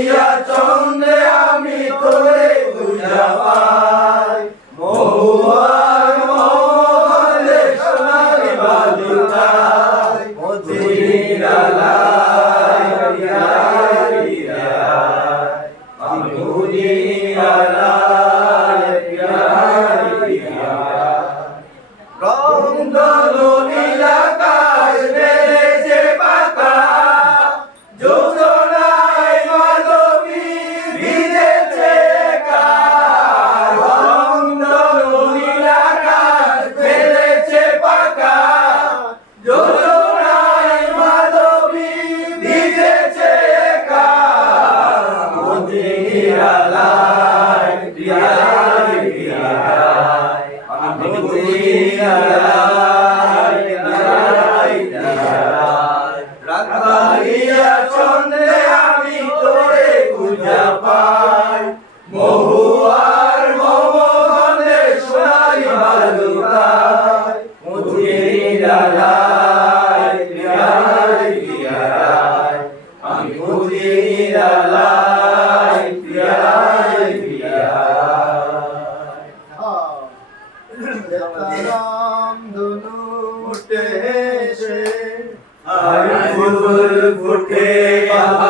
কাকালিয়া চন্দ্রে আমি তোরে বুঝাবাই। মহুয়ার মহলে নিরালায় বিরায় বিরায় আমি বুঝি রাখালিয়া চন্দ্রে আমি তোরে পূজা পাই। মহুয়ার মমগন্ধে সোনালি বালুকায় মন্দিরালায় ফুটে পাবে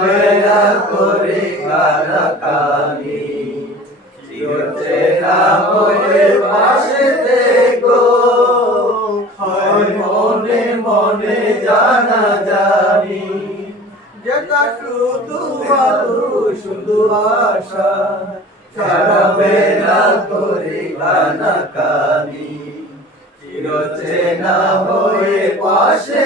বেলা করে কারাকানি হয়ে পাশে দেখো হয় মনে মনে জানা জানি। যেটা শুধু আলো, শুধু আশা, সারা বেলা করে কানাকানি। চিরচেনা হয়ে পাশে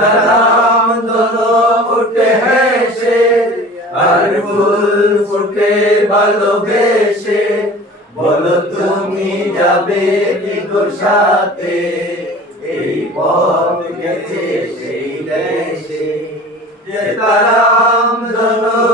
সালাম দোনো ফুটে হেসে, আর ফুল ফুটে ভালোবেসে বলো তুমি যাবে কি সাথে? এই পথ গেছে সেই দেশে। যে তারাম দোনো